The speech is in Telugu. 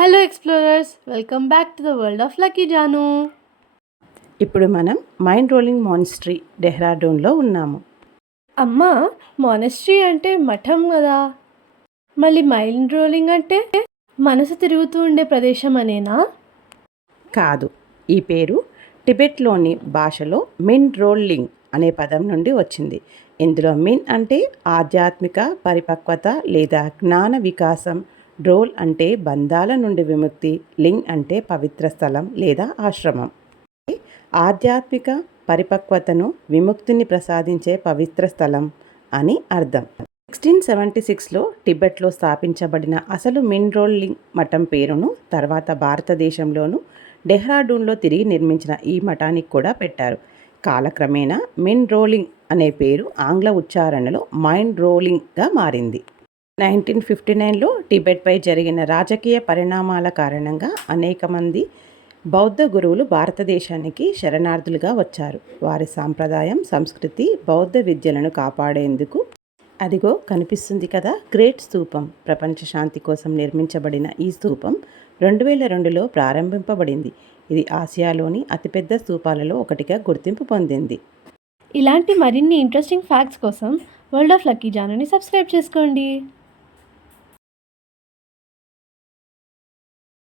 Hello explorers! Welcome back to the world of Lucky Janu. ఇప్పుడు మనం మైండ్ రోలింగ్ మానిస్ట్రీ డెహ్రాడూన్లో ఉన్నాము. అమ్మా! మానెస్ట్రీ అంటే మఠం గదా! మళ్ళీ మైండ్ రోలింగ్ అంటే మనసు తిరుగుతూ ఉండే ప్రదేశం అనేనా? కాదు, ఈ పేరు టిబెట్లోని భాషలో మిన్ రోల్లింగ్ అనే పదం నుండి వచ్చింది. ఇందులో మిన్ అంటే ఆధ్యాత్మిక పరిపక్వత లేదా జ్ఞాన వికాసం, రోల్ అంటే బంధాల నుండి విముక్తి, లింగ్ అంటే పవిత్ర స్థలం లేదా ఆశ్రమం. ఆధ్యాత్మిక పరిపక్వతను, విముక్తిని ప్రసాదించే పవిత్ర స్థలం అని అర్థం. 1676లో టిబెట్లో స్థాపించబడిన అసలు మిన్ రోల్లింగ్ మఠం పేరును తర్వాత భారతదేశంలోను డెహ్రాడూన్లో తిరిగి నిర్మించిన ఈ మఠానికి కూడా పెట్టారు. కాలక్రమేణా మిన్ రోలింగ్ అనే పేరు ఆంగ్ల ఉచ్చారణలో మైండ్ రోలింగ్గా మారింది. 1959లో టిబెట్పై జరిగిన రాజకీయ పరిణామాల కారణంగా అనేక మంది బౌద్ధ గురువులు భారతదేశానికి శరణార్థులుగా వచ్చారు. వారి సాంప్రదాయం, సంస్కృతి, బౌద్ధ విద్యలను కాపాడేందుకు అదిగో కనిపిస్తుంది కదా గ్రేట్ స్తూపం. ప్రపంచ శాంతి కోసం నిర్మించబడిన ఈ స్తూపం 2002లో ప్రారంభింపబడింది. ఇది ఆసియాలోని అతిపెద్ద స్తూపాలలో ఒకటిగా గుర్తింపు పొందింది. ఇలాంటి మరిన్ని ఇంట్రెస్టింగ్ ఫ్యాక్ట్స్ కోసం వరల్డ్ ఆఫ్ లక్కీ జానుని సబ్స్క్రైబ్ చేసుకోండి.